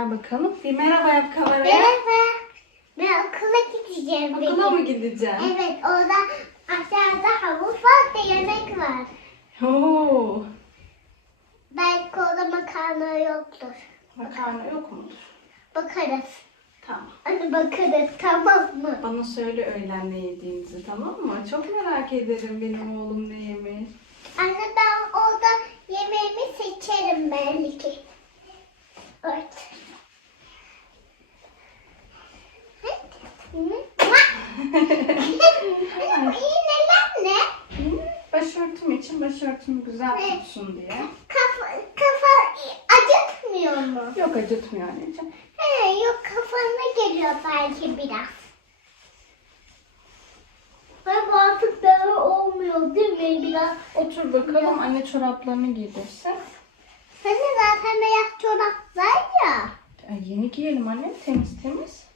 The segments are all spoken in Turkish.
Gel bakalım. Bir merhaba yap kameraya. Merhaba. Ben okula gideceğim. Okula bugün. mı gideceksin? Evet orada aşağıda havuz var da yemek var. Oo. Belki orada makarna yoktur. Makarna yok mudur? Bakarız. Tamam. Hadi bakarız tamam mı? Bana söyle öğlen ne yediğinizi tamam mı? Çok merak ederim benim oğlum ne yemiş. Anne ben orada yemeğimi seçerim belki. Evet. Benim iğneler ne? Başörtüm için başörtümü güzel tutsun diye. Kafa, kafa acıtmıyor mu? Yok acıtmıyor anneciğim. He, yok kafana geliyor belki biraz. Ama artık böyle olmuyor değil mi biraz? Otur bakalım anne çoraplarını giydirsin. Hani zaten beyaz çorap var ya. Ay, yeni giyelim anne temiz temiz.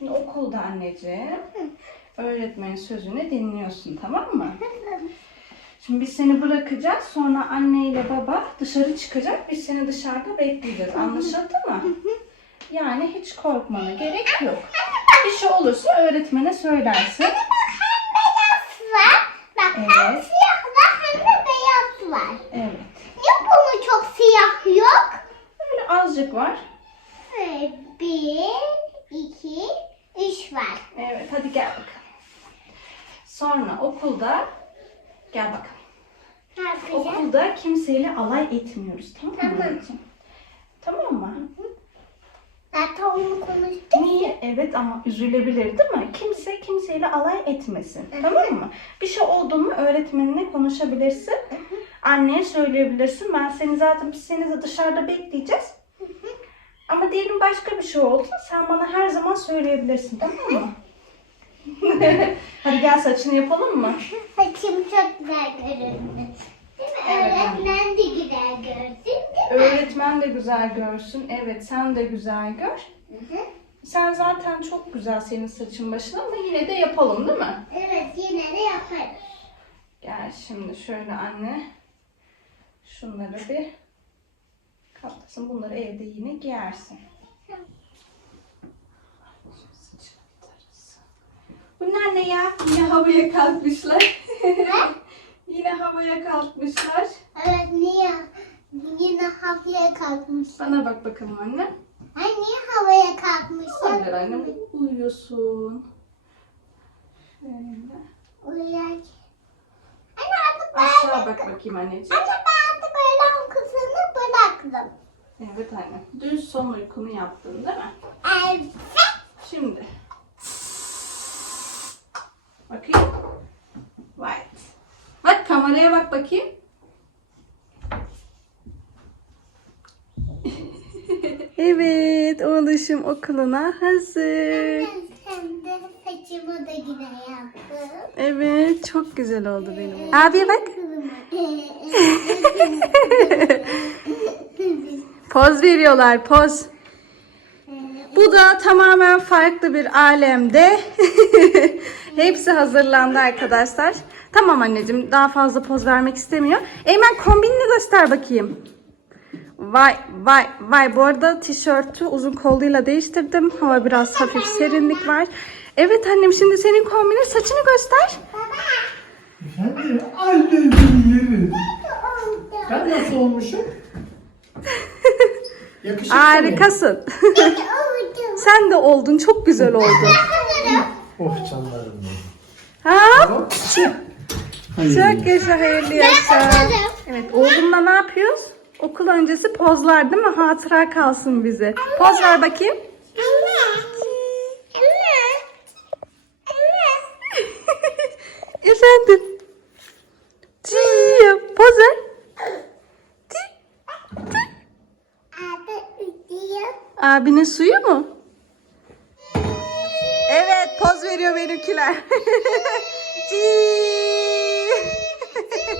Şimdi okulda anneciğim öğretmenin sözünü dinliyorsun tamam mı? Şimdi biz seni bırakacağız. Sonra anne ile baba dışarı çıkacak. Biz seni dışarıda bekleyeceğiz. Anlaşıldı mı? Yani hiç korkmana gerek yok. Bir şey olursa öğretmene söylersin. Bak hem beyaz var. Bak hem Evet. siyah var hem de beyaz var. Evet. Niye bunun çok siyah yok? Böyle azıcık var. Bir, üç var. Evet hadi gel bakalım. Sonra okulda gel bakalım. Ne yapacağız? Okulda kimseyle alay etmiyoruz tamam mı? Tamam. anneciğim? Tamam mı? Zaten onu konuştuk. Niye? Evet ama üzülebilir değil mi? Kimse kimseyle alay etmesin. Tamam mı? Bir şey oldu mu öğretmenine konuşabilirsin. Anneye söyleyebilirsin. Ben seni zaten biz seni de dışarıda bekleyeceğiz. Ama diyelim başka bir şey oldu. Sen bana her zaman söyleyebilirsin. Tamam mı? Hadi gel saçını yapalım mı? Saçım çok güzel göründü. Değil mi? Evet, Öğretmen de güzel görsün değil mi? Öğretmen de güzel görsün. Evet sen de güzel gör. Hı hı. Sen zaten çok güzel senin saçın başın ama yine de yapalım değil mi? Evet yine de yaparız. Gel şimdi şöyle anne. Şunları bir katlasın. Bunları evde yine giyersin. Bunlar ne ya? Yine havaya kalkmışlar. yine havaya kalkmışlar. Evet niye? Yine havaya kalkmış. Bana bak bakalım anne. Ay niye havaya kalkmışlar? Olabilir anne. Uyuyorsun. Şöyle. Uyuyak. Anne artık. Aşağı bak bakayım anneciğim. Anne ben artık öğlen uykusunu bıraktım. Evet anne. Dün son uykunu yaptın değil mi? Evet. Şimdi. Bakayım. White. Bak kameraya bak bakayım. evet, oğluşum okuluna hazır. Sen de saçımı da yine yaptın. Evet, çok güzel oldu benim. Abiye bak. Poz veriyorlar, poz. Bu da tamamen farklı bir alemde. Hepsi hazırlandı arkadaşlar. Tamam anneciğim daha fazla poz vermek istemiyor. Eymen kombinini göster bakayım. Vay vay vay bu arada tişörtü uzun kolluyla değiştirdim. Hava biraz hafif serinlik var. Evet annem şimdi senin kombinin saçını göster. Efendim? Annemin yeri. Ben nasıl olmuşum? Yakışıklı? Harikasın. Sen de oldun çok güzel oldun. Oh canlarım. Ha? Hop. Çok yaşa hayırlı yaşa. Evet oğlumla ne yapıyoruz? Okul öncesi pozlar değil mi? Hatıra kalsın bize. Poz ver bakayım. Efendim. Ciii, Poz ver. Abinin suyu mu? Evet poz veriyor benimkiler.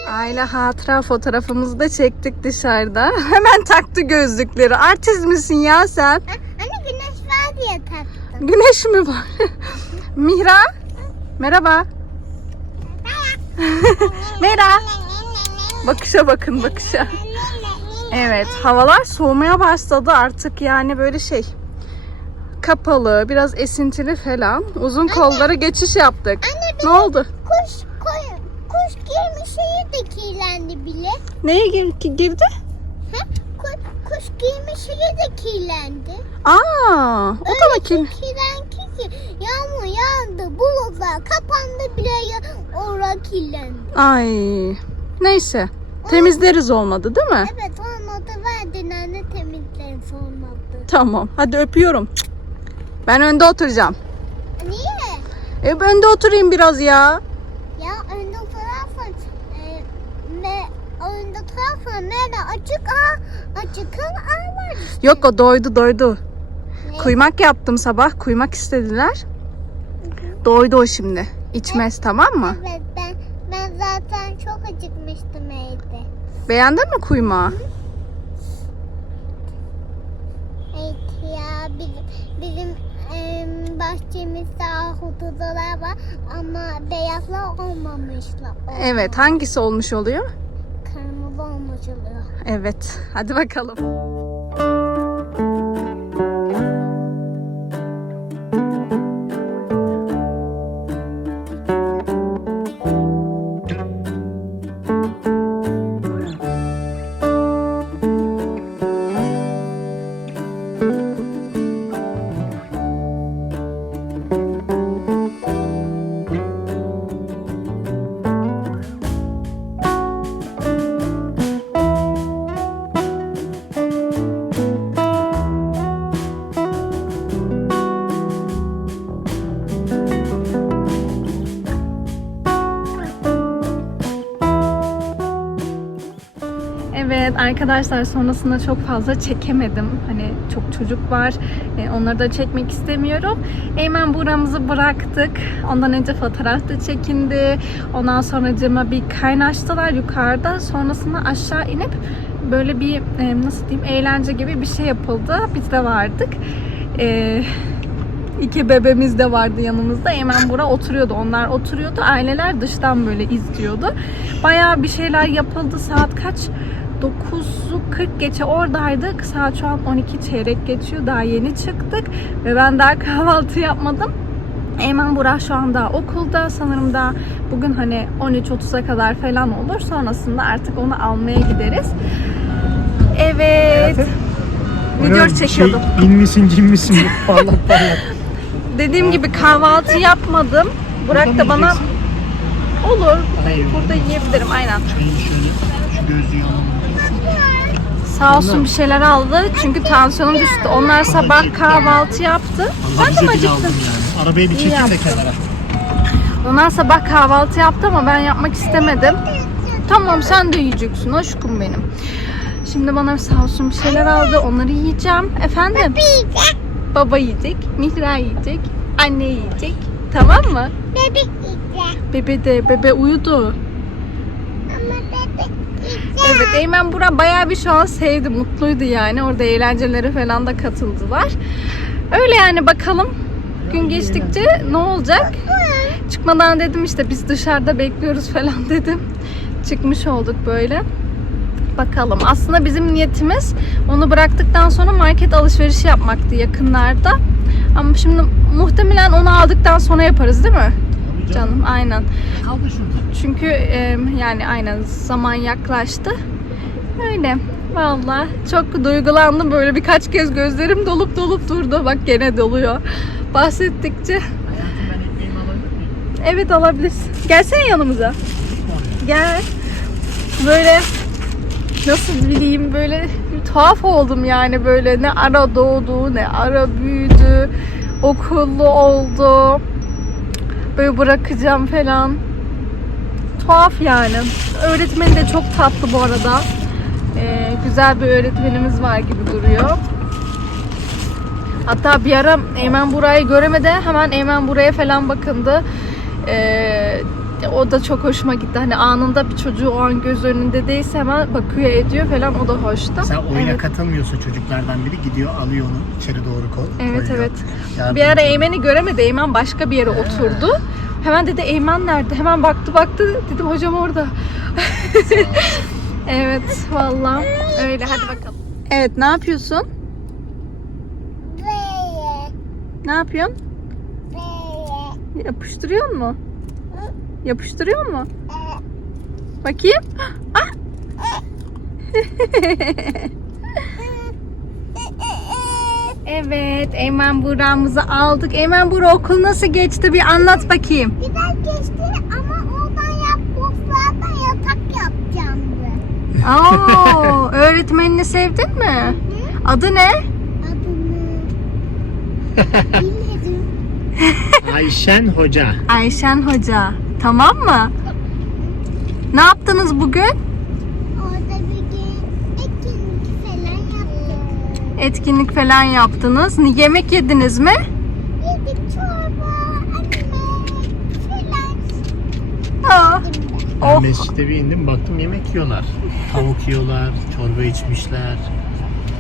Aile hatıra fotoğrafımızı da çektik dışarıda. Hemen taktı gözlükleri. Artist misin ya sen? Anne güneş var diye taktım. Güneş mi var? Mihra? Merhaba. Merhaba. Bakışa bakın bakışa. Evet, havalar soğumaya başladı artık yani böyle şey kapalı, biraz esintili falan. Uzun kollara geçiş yaptık. ne oldu? Kuş, koy, kuş girmiş şeyi de kirlendi bile. Neye gir- girdi? Ha? Kuş, kuş girmiş şeyi de kirlendi. Aa, o da mı? Kirlendi ki yağmur yağdı, bulutlar kapandı bile ya, orada kirlendi. Ay, neyse. Temizleriz olmadı değil mi? Evet Tamam, hadi öpüyorum. Ben önde oturacağım. Niye? E, önde oturayım biraz ya. Ya önde oturarsan e, me, önde oturarsan nerede açık a açıkın a var. Yok o doydu doydu. Ne? Kuymak yaptım sabah. Kuymak istediler. Doydu o şimdi. İçmez tamam mı? Evet ben ben zaten çok acıkmıştım evde. Beğendin mi kuymağı? Evet ya bizim bizim em, bahçemizde ahududular var ama beyazlar olmamışlar. Evet hangisi olmuş oluyor? Kırmızı olmuş oluyor. Evet. Hadi bakalım. Evet arkadaşlar sonrasında çok fazla çekemedim. Hani çok çocuk var. E, onları da çekmek istemiyorum. Eymen buramızı bıraktık. Ondan önce fotoğraf da çekindi. Ondan sonra cama bir kaynaştılar yukarıda. Sonrasında aşağı inip böyle bir e, nasıl diyeyim eğlence gibi bir şey yapıldı. Biz de vardık. E, İki bebemiz de vardı yanımızda. Eymen Bura oturuyordu. Onlar oturuyordu. Aileler dıştan böyle izliyordu. Bayağı bir şeyler yapıldı. Saat kaç? 9'u 40 geçe oradaydık. Saat şu an 12 çeyrek geçiyor. Daha yeni çıktık. Ve ben daha kahvaltı yapmadım. Eymen Burak şu anda okulda. Sanırım da bugün hani 13.30'a kadar falan olur. Sonrasında artık onu almaya gideriz. Evet. Video çekiyordum. Şey, in misin cin misin? Parlak parlak. Dediğim gibi kahvaltı yapmadım. Burak Burada da bana yiyeceksin? olur. Hayır. Burada yiyebilirim aynen. Şu gözlüğü alalım. Sağ olsun bir şeyler aldı. Çünkü tansiyonum düştü. Onlar sabah kahvaltı yaptı. Allah Ben de mi acıktım? yani. Arabayı bir çekin de kenara. Onlar sabah kahvaltı yaptı ama ben yapmak istemedim. Tamam sen de yiyeceksin aşkım benim. Şimdi bana sağ olsun bir şeyler aldı. Onları yiyeceğim. Efendim? Baba yiyecek, Mihra yiyecek, anne yiyecek. Tamam mı? Bebek yiyecek Bebe de, bebe uyudu. Evet Eymen Burak bayağı bir şu an sevdi, mutluydu yani. Orada eğlencelere falan da katıldılar. Öyle yani bakalım gün geçtikçe ne olacak? Çıkmadan dedim işte biz dışarıda bekliyoruz falan dedim. Çıkmış olduk böyle. Bakalım. Aslında bizim niyetimiz onu bıraktıktan sonra market alışverişi yapmaktı yakınlarda. Ama şimdi muhtemelen onu aldıktan sonra yaparız değil mi? Tabii Canım aynen. Kaldı şurada. Çünkü e, yani aynen zaman yaklaştı. Öyle. Vallahi çok duygulandım. Böyle birkaç kez gözlerim dolup dolup durdu. Bak gene doluyor. Bahsettikçe. Ben? Evet alabilirsin. Gelsene yanımıza. Gel. Böyle nasıl bileyim böyle tuhaf oldum yani böyle ne ara doğdu ne ara büyüdü okullu oldu böyle bırakacağım falan tuhaf yani öğretmeni de çok tatlı bu arada Ee, güzel bir öğretmenimiz var gibi duruyor hatta bir ara Eymen Buray'ı göremedi hemen Eymen Buray'a falan bakındı Ee, o da çok hoşuma gitti. Hani anında bir çocuğu o an göz önünde değilse hemen bakıyor ediyor falan o da hoştu. Mesela oyuna Evet. katılmıyorsa çocuklardan biri gidiyor alıyor onu içeri doğru kol. Evet koyuyor. evet. Yardımcı Bir ara. Eymen'i göremedi. Eymen başka bir yere oturdu. Hemen dedi Eymen nerede? Hemen baktı baktı. Dedim hocam orada. Evet valla öyle hadi bakalım. Evet ne yapıyorsun? Böyle. Ne yapıyorsun? Böyle. Yapıştırıyor mu? Yapıştırıyor mu? Bakayım. Ah! evet Eymen Buğra'mızı aldık. Eymen Buğra okul nasıl geçti bir anlat bakayım. Güzel geçti ama oradan yap, yatak yapacağım. Oo, öğretmenini sevdin mi? Adı ne? Adını bilmedim. Ayşen Hoca. Ayşen Hoca. Tamam mı? Ne yaptınız bugün? Orada bir gün etkinlik falan yaptık. Etkinlik falan yaptınız. Yemek yediniz mi? Yedik çorba, anne, falan. Aa, Ben Oh. mescide bir indim baktım yemek yiyorlar. Tavuk yiyorlar, çorba içmişler.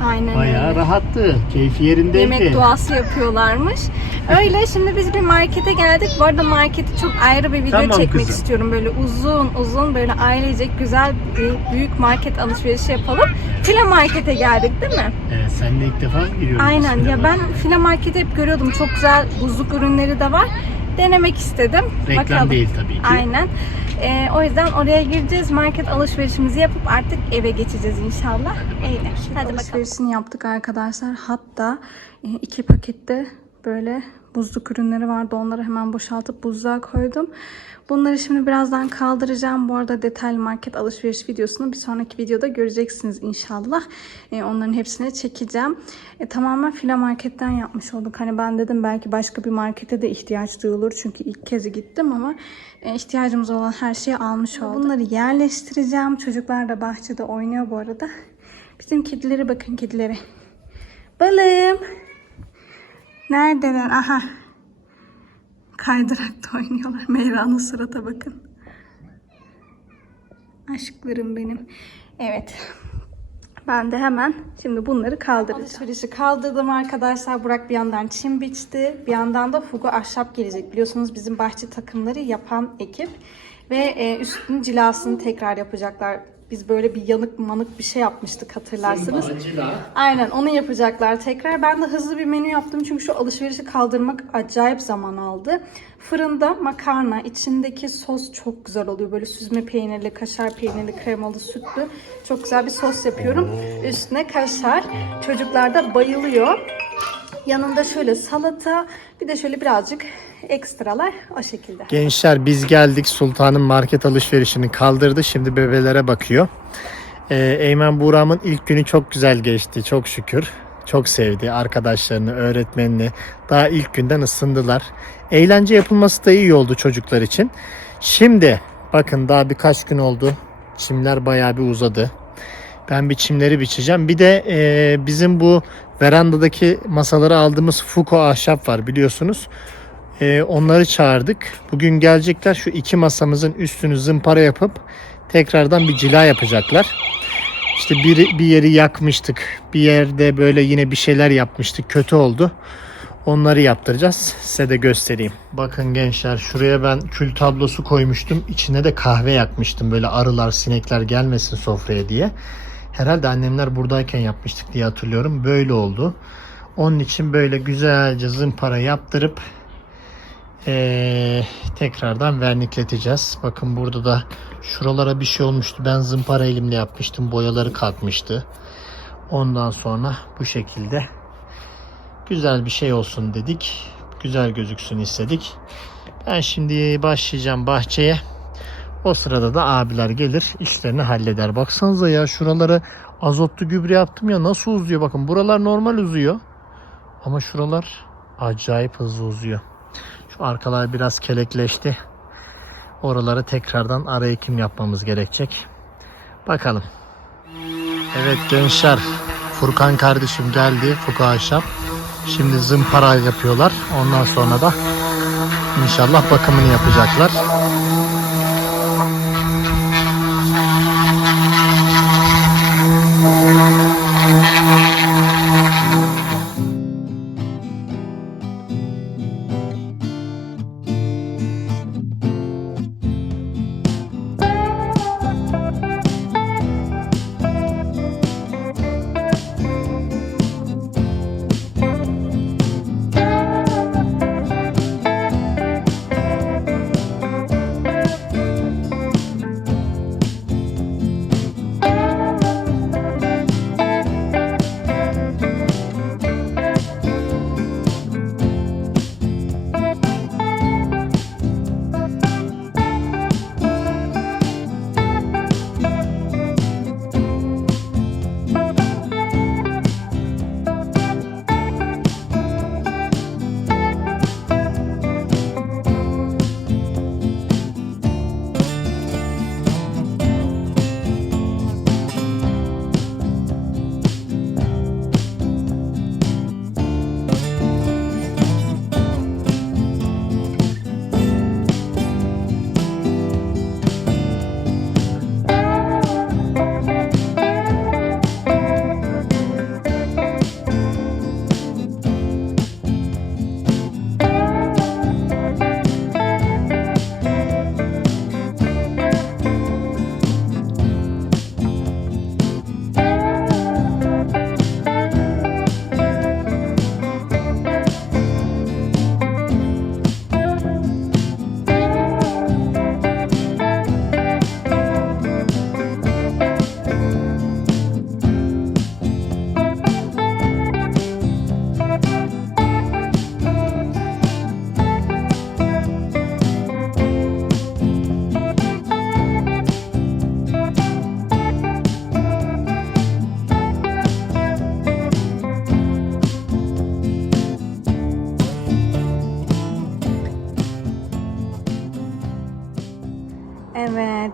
Aynen Bayağı öyle. rahattı. Keyfi yerindeydi. Yemek duası yapıyorlarmış. Öyle şimdi biz bir markete geldik. Bu arada marketi çok ayrı bir video Tamam çekmek kızım. istiyorum. Böyle uzun uzun böyle ailecek güzel bir büyük market alışverişi yapalım. File markete geldik değil mi? Evet, sen de ilk defa giriyorsun? Aynen ya ben file marketi hep görüyordum. Çok güzel buzluk ürünleri de var. Denemek istedim. Reklam Bakalım. değil tabii ki. Aynen. Ee, o yüzden oraya gireceğiz. Market alışverişimizi yapıp artık eve geçeceğiz inşallah. Öyle. Hadi bakalım. Alışverişini yaptık arkadaşlar. Hatta e, iki pakette böyle buzluk ürünleri vardı. Onları hemen boşaltıp buzluğa koydum. Bunları şimdi birazdan kaldıracağım. Bu arada detaylı market alışveriş videosunu bir sonraki videoda göreceksiniz inşallah. E, onların hepsini çekeceğim. E, tamamen file marketten yapmış olduk. Hani ben dedim belki başka bir markete de ihtiyaç duyulur. Çünkü ilk kez gittim ama e, ihtiyacımız olan her şeyi almış olduk. Bunları yerleştireceğim. Çocuklar da bahçede oynuyor bu arada. Bizim kedilere bakın kedilere. Balım. Neredeler? Aha. Kaydırakta oynuyorlar. Meyra'nın surata bakın. Aşklarım benim. Evet. Ben de hemen şimdi bunları kaldıracağım. Alışverişi kaldırdım arkadaşlar. Burak bir yandan çim biçti. Bir yandan da Fugu ahşap gelecek. Biliyorsunuz bizim bahçe takımları yapan ekip. Ve e, üstünün cilasını tekrar yapacaklar. Biz böyle bir yanık manık bir şey yapmıştık hatırlarsınız. Aynen onu yapacaklar tekrar. Ben de hızlı bir menü yaptım çünkü şu alışverişi kaldırmak acayip zaman aldı. Fırında makarna, içindeki sos çok güzel oluyor. Böyle süzme peynirli, kaşar peynirli, kremalı, sütlü. Çok güzel bir sos yapıyorum. Üstüne kaşar. Çocuklar da bayılıyor. Yanında şöyle salata, bir de şöyle birazcık ekstralar o şekilde. Gençler biz geldik. Sultan'ın market alışverişini kaldırdı. Şimdi bebelere bakıyor. Ee, Eymen Buğra'mın ilk günü çok güzel geçti. Çok şükür. Çok sevdi arkadaşlarını, öğretmenini. Daha ilk günden ısındılar. Eğlence yapılması da iyi oldu çocuklar için. Şimdi bakın daha birkaç gün oldu. Çimler bayağı bir uzadı. Ben bir çimleri biçeceğim. Bir de e, bizim bu verandadaki masaları aldığımız Fuko ahşap var biliyorsunuz. E, onları çağırdık. Bugün gelecekler şu iki masamızın üstünü zımpara yapıp tekrardan bir cila yapacaklar. İşte bir, bir yeri yakmıştık. Bir yerde böyle yine bir şeyler yapmıştık. Kötü oldu. Onları yaptıracağız. Size de göstereyim. Bakın gençler şuraya ben kül tablosu koymuştum. İçine de kahve yakmıştım. Böyle arılar, sinekler gelmesin sofraya diye. Herhalde annemler buradayken yapmıştık diye hatırlıyorum. Böyle oldu. Onun için böyle güzelce zımpara yaptırıp ee, tekrardan vernikleteceğiz. Bakın burada da şuralara bir şey olmuştu. Ben zımpara elimle yapmıştım. Boyaları kalkmıştı. Ondan sonra bu şekilde güzel bir şey olsun dedik. Güzel gözüksün istedik. Ben şimdi başlayacağım bahçeye. O sırada da abiler gelir işlerini halleder. Baksanıza ya şuraları azotlu gübre yaptım ya nasıl uzuyor bakın. Buralar normal uzuyor. Ama şuralar acayip hızlı uzuyor. Arkalar biraz kelekleşti. Oraları tekrardan ara ekim yapmamız gerekecek. Bakalım. Evet gençler. Furkan kardeşim geldi. Fuku Ahşap. Şimdi zımpara yapıyorlar. Ondan sonra da inşallah bakımını yapacaklar.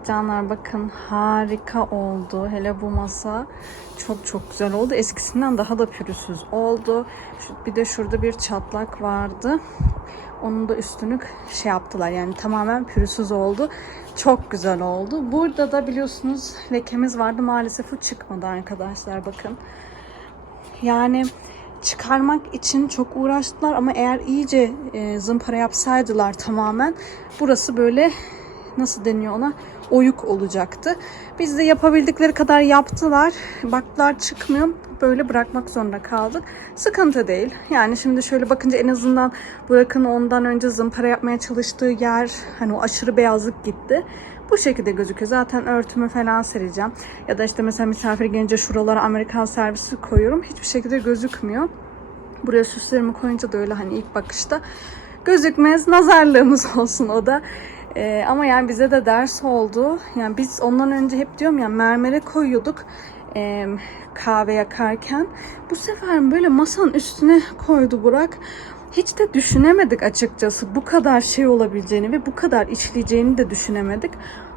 Canlar bakın harika oldu. Hele bu masa çok çok güzel oldu. Eskisinden daha da pürüzsüz oldu. Bir de şurada bir çatlak vardı. Onun da üstünü şey yaptılar yani tamamen pürüzsüz oldu. Çok güzel oldu. Burada da biliyorsunuz lekemiz vardı. Maalesef o çıkmadı arkadaşlar bakın. Yani çıkarmak için çok uğraştılar ama eğer iyice e, zımpara yapsaydılar tamamen burası böyle nasıl deniyor ona oyuk olacaktı. Biz de yapabildikleri kadar yaptılar. Baktılar çıkmıyor. Böyle bırakmak zorunda kaldık. Sıkıntı değil. Yani şimdi şöyle bakınca en azından bırakın ondan önce zımpara yapmaya çalıştığı yer hani o aşırı beyazlık gitti. Bu şekilde gözüküyor. Zaten örtümü falan sereceğim. Ya da işte mesela misafir gelince şuralara Amerikan servisi koyuyorum. Hiçbir şekilde gözükmüyor. Buraya süslerimi koyunca da öyle hani ilk bakışta gözükmez. Nazarlığımız olsun o da. Ee, ama yani bize de ders oldu. Yani biz ondan önce hep diyorum ya mermere koyuyorduk ee, kahve yakarken. Bu sefer böyle masanın üstüne koydu Burak. Hiç de düşünemedik açıkçası bu kadar şey olabileceğini ve bu kadar işleyeceğini de düşünemedik.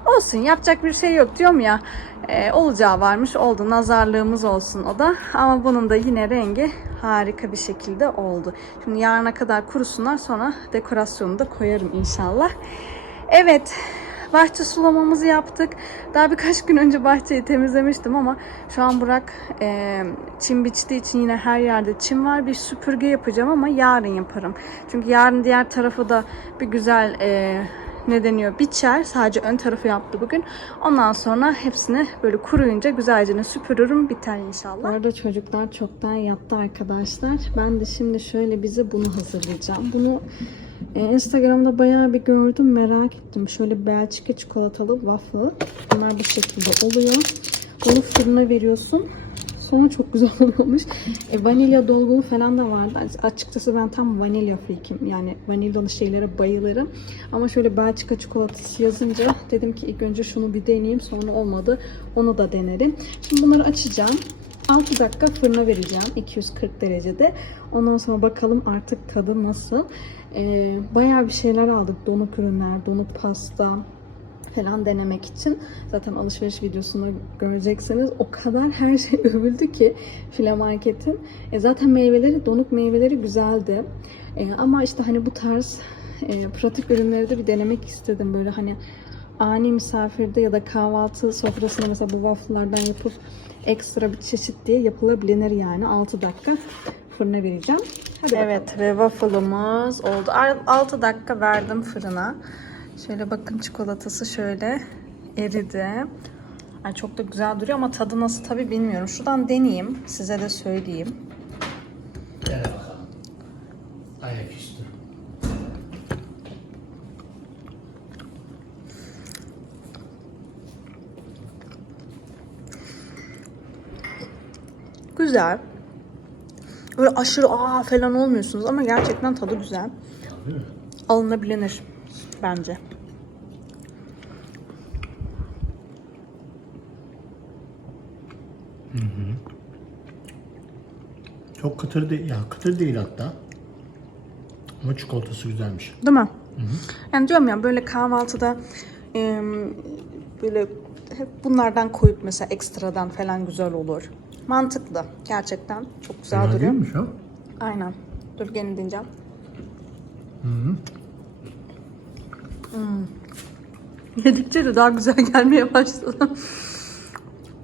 Olsun yapacak bir şey yok diyorum ya. Ee, olacağı varmış oldu nazarlığımız olsun o da. Ama bunun da yine rengi harika bir şekilde oldu. Şimdi yarına kadar kurusunlar sonra dekorasyonu da koyarım inşallah. Evet bahçe sulamamızı yaptık. Daha birkaç gün önce bahçeyi temizlemiştim ama şu an Burak e, çim biçtiği için yine her yerde çim var. Bir süpürge yapacağım ama yarın yaparım. Çünkü yarın diğer tarafı da bir güzel e, ne deniyor biçer. Sadece ön tarafı yaptı bugün. Ondan sonra hepsini böyle kuruyunca güzelce süpürürüm biter inşallah. Bu arada çocuklar çoktan yattı arkadaşlar. Ben de şimdi şöyle bize bunu hazırlayacağım. Bunu e, Instagram'da bayağı bir gördüm merak ettim. Şöyle Belçika çikolatalı waffle. Bunlar bu şekilde oluyor. Onu fırına veriyorsun. Sonra çok güzel oluyormuş. E, vanilya dolgulu falan da vardı. Açıkçası ben tam vanilya freak'im. Yani vanilyalı şeylere bayılırım. Ama şöyle Belçika çikolatası yazınca dedim ki ilk önce şunu bir deneyeyim. Sonra olmadı. Onu da denerim. Şimdi bunları açacağım. 6 dakika fırına vereceğim 240 derecede. Ondan sonra bakalım artık tadı nasıl. Ee, bayağı bir şeyler aldık. Donuk ürünler, donuk pasta falan denemek için. Zaten alışveriş videosunu göreceksiniz. O kadar her şey övüldü ki file marketin. E, zaten meyveleri, donuk meyveleri güzeldi. E, ama işte hani bu tarz e, pratik ürünleri de bir denemek istedim. Böyle hani ani misafirde ya da kahvaltı sofrasında mesela bu waffle'lardan yapıp ekstra bir çeşit diye yapılabilir yani 6 dakika fırına vereceğim. Hadi evet ve waffle'ımız oldu. 6 dakika verdim fırına. Şöyle bakın çikolatası şöyle eridi. Ay çok da güzel duruyor ama tadı nasıl tabi bilmiyorum. Şuradan deneyeyim. Size de söyleyeyim. Gel Güzel. Böyle aşırı aa falan olmuyorsunuz ama gerçekten tadı güzel. Alınabilir bence. Çok kıtır değil. Ya kıtır değil hatta. Ama çikolatası güzelmiş. Değil mi? Yani diyorum ya böyle kahvaltıda e, böyle hep bunlardan koyup mesela ekstradan falan güzel olur. Mantıklı. Gerçekten çok güzel Fena duruyor. değilmiş ha. Aynen. Dur gene deneyeceğim. Hmm. Yedikçe de daha güzel gelmeye başladı.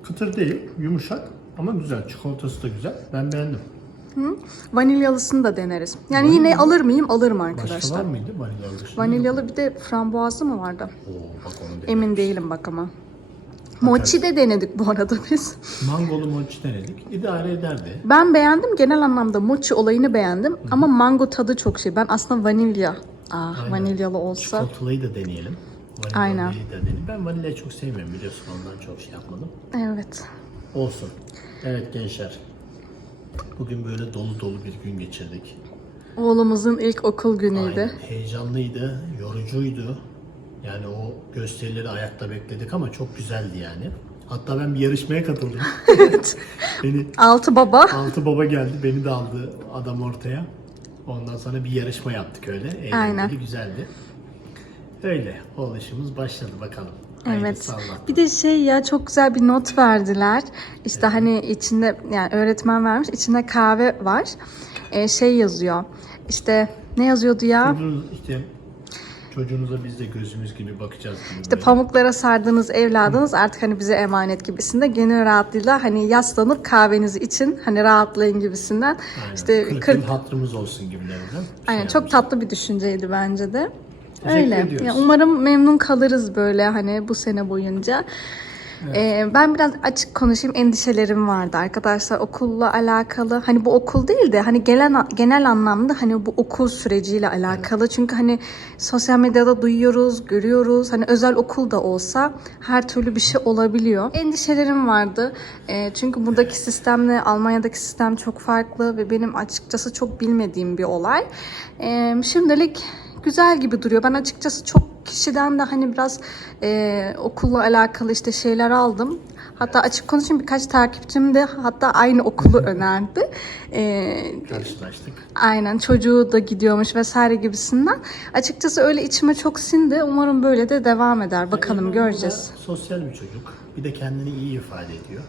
Kıtır değil, yumuşak ama güzel. Çikolatası da güzel. Ben beğendim. Vanilyalısını da deneriz. Yani yine alır mıyım? Alırım Başka arkadaşlar. var mıydı vanilyalı? Vanilyalı bir de frambuazlı mı vardı? Oo bak onu. Emin değilim bak ama. Mochi de denedik bu arada biz. Mangolu mochi denedik. İdare ederdi. Ben beğendim. Genel anlamda mochi olayını beğendim. Ama mango tadı çok şey. Ben aslında vanilya. Ah Aynen. vanilyalı olsa. Çikolatalıyı da deneyelim. Vanilyalı Aynen. da deneyelim. Ben vanilyayı çok sevmiyorum biliyorsun ondan çok şey yapmadım. Evet. Olsun. Evet gençler. Bugün böyle dolu dolu bir gün geçirdik. Oğlumuzun ilk okul günüydü. Aynen. Heyecanlıydı, yorucuydu. Yani o gösterileri ayakta bekledik ama çok güzeldi yani. Hatta ben bir yarışmaya katıldım. beni Altı baba. altı baba geldi, beni de aldı adam ortaya. Ondan sonra bir yarışma yaptık öyle. Eğlenceli, Aynen. güzeldi. Öyle, oluşumuz başladı bakalım. Evet. Bir de şey ya çok güzel bir not verdiler. İşte hani içinde yani öğretmen vermiş. içinde kahve var. Ee, şey yazıyor. İşte ne yazıyordu ya? Çocuğunuz işte çocuğunuza biz de gözümüz gibi bakacağız gibi. İşte böyle. pamuklara sardığınız evladınız artık hani bize emanet gibisinde gönül rahatlığıyla hani yaslanıp kahvenizi için hani rahatlayın gibisinden. Aynen. İşte 40 40 yıl hatırımız olsun gibilerinden. şey Aynen çok yapmış. tatlı bir düşünceydi bence de. Öyle. Ya umarım memnun kalırız böyle hani bu sene boyunca. Ee, ben biraz açık konuşayım. Endişelerim vardı arkadaşlar okulla alakalı. Hani bu okul değil de hani gelen genel anlamda hani bu okul süreciyle alakalı. Çünkü hani sosyal medyada duyuyoruz görüyoruz. Hani özel okul da olsa her türlü bir şey olabiliyor. Endişelerim vardı. Ee, çünkü buradaki sistemle Almanya'daki sistem çok farklı ve benim açıkçası çok bilmediğim bir olay. Ee, şimdilik güzel gibi duruyor. Ben açıkçası çok kişiden de hani biraz e, okulla alakalı işte şeyler aldım. Hatta açık konuşayım birkaç takipçim de hatta aynı okulu önerdi. E, Karşılaştık. aynen çocuğu da gidiyormuş vesaire gibisinden. Açıkçası öyle içime çok sindi. Umarım böyle de devam eder. Bakalım Eymen göreceğiz. Sosyal bir çocuk. Bir de kendini iyi ifade ediyor.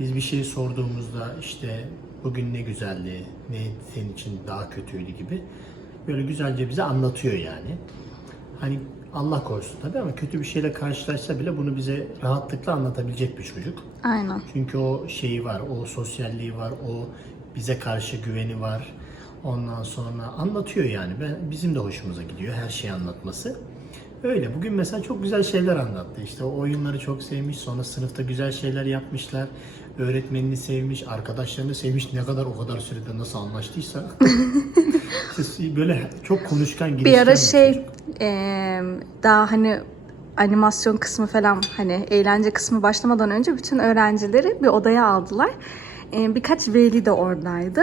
Biz bir şey sorduğumuzda işte bugün ne güzeldi, ne senin için daha kötüydü gibi böyle güzelce bize anlatıyor yani. Hani Allah korusun tabii ama kötü bir şeyle karşılaşsa bile bunu bize rahatlıkla anlatabilecek bir çocuk. Aynen. Çünkü o şeyi var, o sosyalliği var, o bize karşı güveni var. Ondan sonra anlatıyor yani. Ben bizim de hoşumuza gidiyor her şeyi anlatması. Öyle. Bugün mesela çok güzel şeyler anlattı. İşte o oyunları çok sevmiş. Sonra sınıfta güzel şeyler yapmışlar. Öğretmenini sevmiş, arkadaşlarını sevmiş. Ne kadar o kadar sürede nasıl anlaştıysa. İşte böyle çok konuşkan, Bir girişken ara çocuk. şey e, daha hani animasyon kısmı falan hani eğlence kısmı başlamadan önce bütün öğrencileri bir odaya aldılar. Birkaç veli de oradaydı.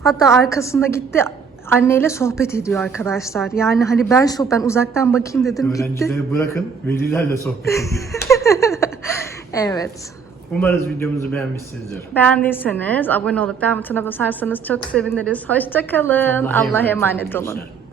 Hatta arkasında gitti anneyle sohbet ediyor arkadaşlar. Yani hani ben şok ben uzaktan bakayım dedim gitti. Öğrencileri bırakın, velilerle sohbet ediyor. Evet. Umarız videomuzu beğenmişsinizdir. Beğendiyseniz abone olup beğen butonuna basarsanız çok seviniriz. Hoşça kalın. Allah'a emanet olun. arkadaşlar.